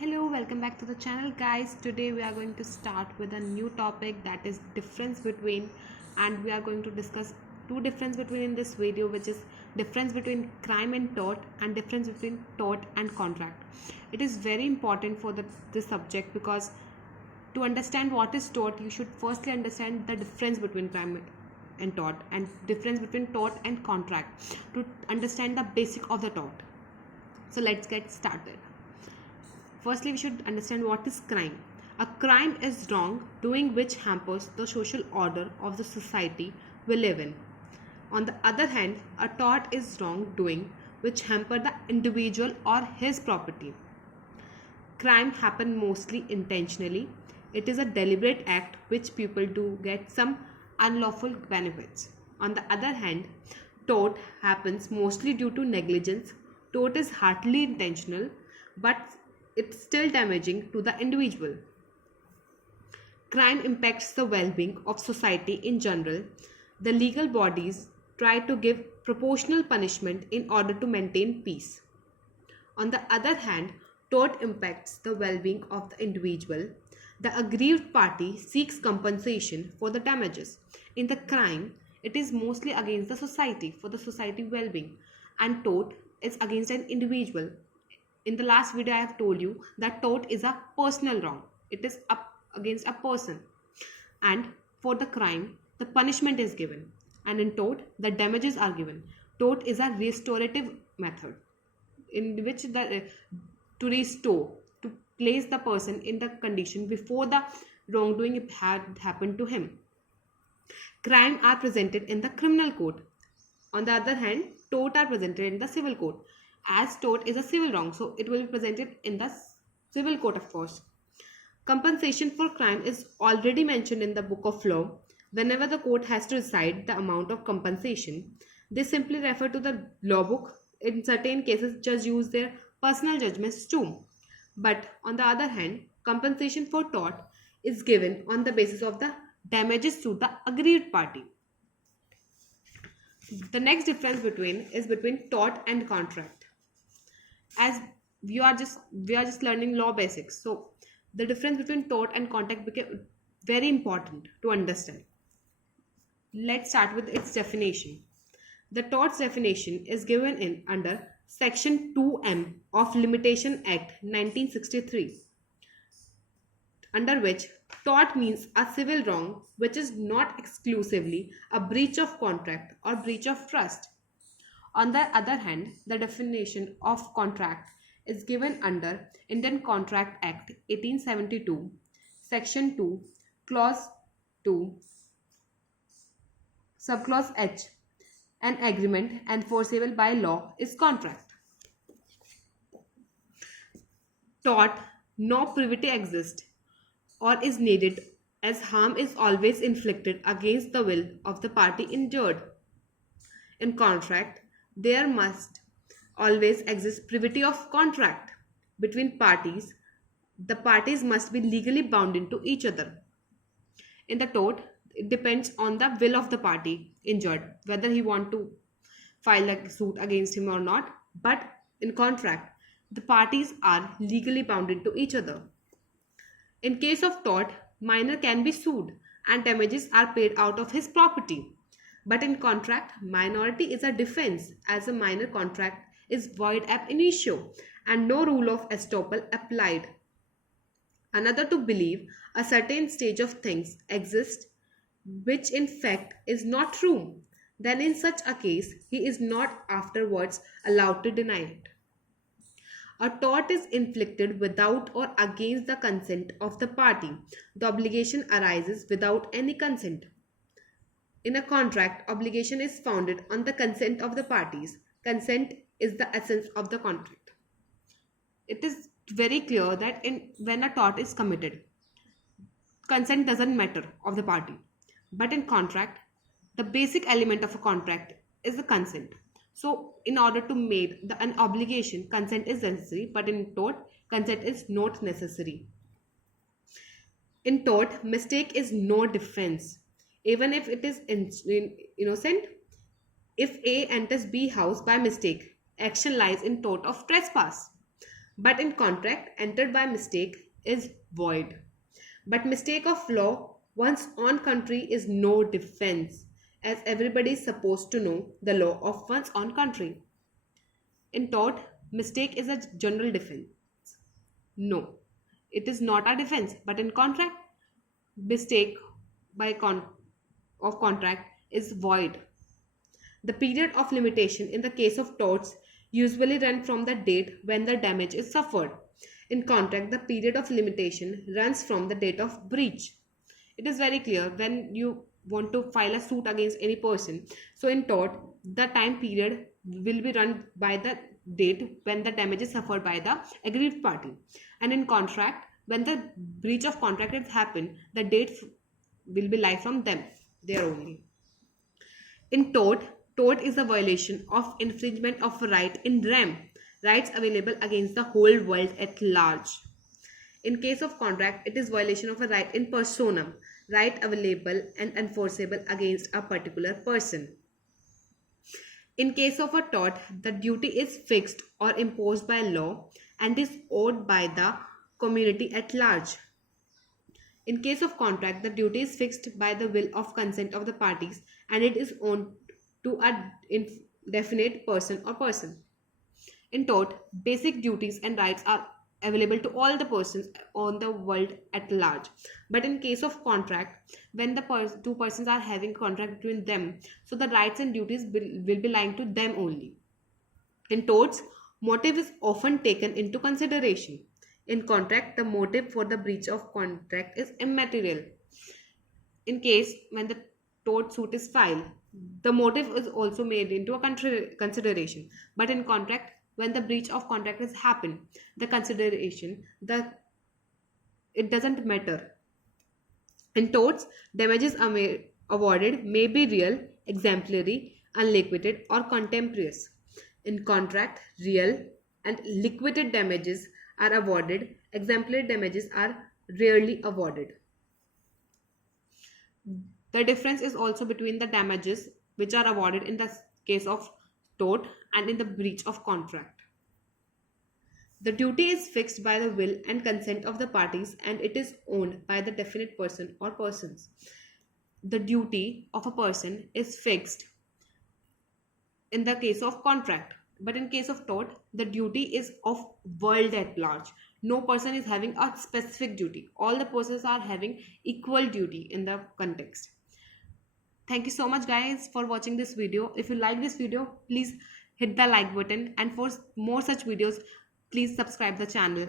Hello, welcome back to the channel, guys. Today we are going to start with a new topic, that is difference between, and we are going to discuss two difference between in this video, which is difference between crime and tort and difference between tort and contract. It is very important for this subject because to understand what is tort, you should firstly understand the difference between crime and tort and difference between tort and contract to understand the basic of the tort. So let's get started. Firstly, we should understand what is crime. A crime is wrongdoing which hampers the social order of the society we live in. On the other hand, a tort is wrongdoing which hamper the individual or his property. Crime happens mostly intentionally. It is a deliberate act which people do get some unlawful benefits. On the other hand, tort happens mostly due to negligence. Tort is hardly intentional, but it's still damaging to the individual. Crime impacts the well-being of society in general. The legal bodies try to give proportional punishment in order to maintain peace. On the other hand, tort impacts the well-being of the individual. The aggrieved party seeks compensation for the damages. In the crime, it is mostly against the society, for the society well-being, and tort is against an individual. In the last video, I have told you that tort is a personal wrong. It is up against a person. And for the crime, the punishment is given. And in tort, the damages are given. Tort is a restorative method in which to restore, to place the person in the condition before the wrongdoing had happened to him. Crime are presented in the criminal court. On the other hand, tort are presented in the civil court. As tort is a civil wrong, so it will be presented in the civil court, of course. Compensation for crime is already mentioned in the book of law. Whenever the court has to decide the amount of compensation, they simply refer to the law book. In certain cases, judges use their personal judgments too. But on the other hand, compensation for tort is given on the basis of the damages to the aggrieved party. The next difference is between tort and contract. As we are just learning law basics, so the difference between tort and contract became very important to understand. Let's start with its definition. The tort's definition is given in under section 2M of Limitation Act 1963, under which tort means a civil wrong which is not exclusively a breach of contract or breach of trust. On the other hand, the definition of contract is given under Indian Contract Act 1872, Section 2, Clause 2, Subclause H. An agreement enforceable by law is contract. Tort, no privity exists or is needed, as harm is always inflicted against the will of the party injured. In contract, there must always exist privity of contract between parties. The parties must be legally bound to each other. In the tort, it depends on the will of the party injured, whether he want to file a suit against him or not. But in contract, the parties are legally bound to each other. In case of tort, minor can be sued and damages are paid out of his property. But in contract, minority is a defense, as a minor contract is void ab initio and no rule of estoppel applied. Another to believe a certain stage of things exist which in fact is not true, then in such a case he is not afterwards allowed to deny it. A tort is inflicted without or against the consent of the party. The obligation arises without any consent. In a contract, obligation is founded on the consent of the parties. Consent is the essence of the contract. It is very clear that when a tort is committed, consent doesn't matter of the party. But in contract, the basic element of a contract is the consent. So in order to make an obligation, consent is necessary, but in tort, consent is not necessary. In tort, mistake is no defense. Even if it is innocent, if A enters B house by mistake, action lies in tort of trespass. but in contract entered by mistake is void. But mistake of law one's own country is no defense, as everybody is supposed to know the law of one's own country. In tort, mistake is a general defense. No, it is not a defense, but in contract, mistake of contract is void. The period of limitation in the case of torts usually run from the date when the damage is suffered. In contract, the period of limitation runs from the date of breach. It is very clear when you want to file a suit against any person. So in tort, the time period will be run by the date when the damage is suffered by the aggrieved party. And in contract, when the breach of contract has happened, the date will be live from them, there only. In tort, tort is a violation of infringement of a right in rem, rights available against the whole world at large. In case of contract, it is violation of a right in personam, right available and enforceable against a particular person. In case of a tort, the duty is fixed or imposed by law and is owed by the community at large. In case of contract, the duty is fixed by the will of consent of the parties and it is owed to a definite person or person. In tort, basic duties and rights are available to all the persons on the world at large. But in case of contract, when the two persons are having contract between them, so the rights and duties will be lying to them only. In torts, motive is often taken into consideration. In contract, the motive for the breach of contract is immaterial. In case when the tort suit is filed, the motive is also made into a consideration. But in contract, when the breach of contract has happened, the consideration, it doesn't matter. In torts, damages awarded may be real, exemplary, unliquidated, or contemporaneous. In contract, real and liquidated damages are awarded. Exemplary damages are rarely awarded. The difference is also between the damages which are awarded in the case of tort and in the breach of contract. The duty is fixed by the will and consent of the parties and it is owned by the definite person or persons. The duty of a person is fixed in the case of contract, but in case of tort, the duty is of world at large. No person is having a specific duty. All the persons are having equal duty in the context. Thank you so much guys for watching this video. If you like this video, please hit the like button and for more such videos, please subscribe the channel.